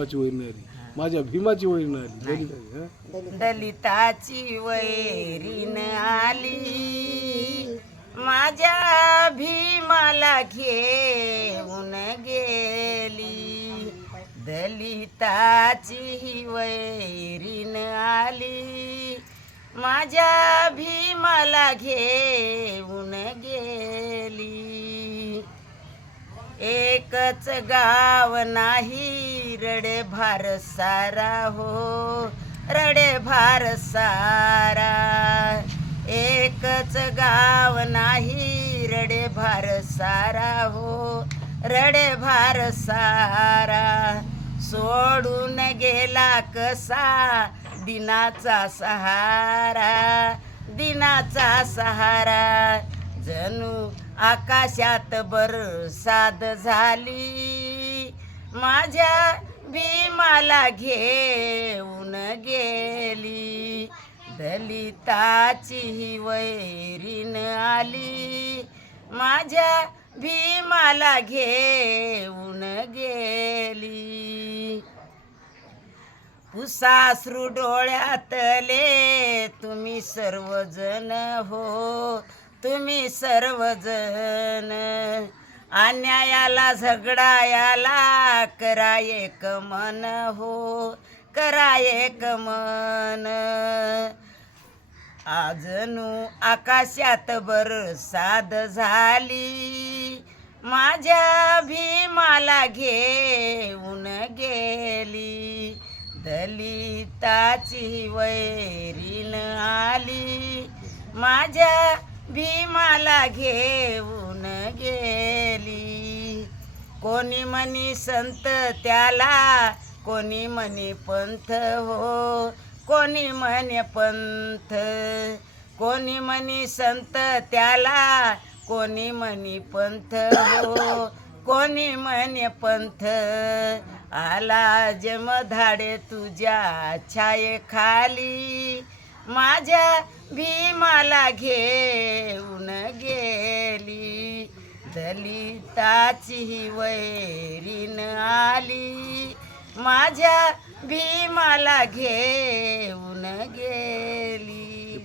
आली माझ्या भीमाची वैरण आली दलित आली? दलिताची वैरीन आली माझ्या भीमाला घेऊन गेली. दलिताची वैरीन आली माझ्या भीमाला घेऊन गेली. एकच गाव नाही रडे भार सारा हो रडे भार सारा. एकच गाव नाही रडे भार सारा हो रडे भार सारा. सोडून गेला कसा दिनाचा सहारा दिनाचा सहारा. जणू आकाशात बरसाद झाली माझ्या भीमाला घेऊन गेली. दलिताची ही वैरीन आली. माझ्या भीमाला घेऊन गेली. पुसासरू डोळ्यातले तुम्ही सर्वजण हो तुम्ही सर्वजण अन्यायाला झगडायाला करा एक मन हो करा एक मन. आजनू आकाशात बरसाद झाली माझ्या भीमाला घेऊन गेली. दलिताची वैरीन आली माझ्या भीमाला घेऊन गेली. कोणी म्हणी संत त्याला कोणी म्हणे पंथ हो कोणी म्हणे पंथ कोणी म्हणी संत त्याला कोणी म्हणी पंथ हो कोणी म्हणे पंथ. आला जमधाडे तुझ्या छाये खाली माझ्या भीमाला घे दलिताची ही वैरीन आली. माझ्या भीमाला घेऊन गेली.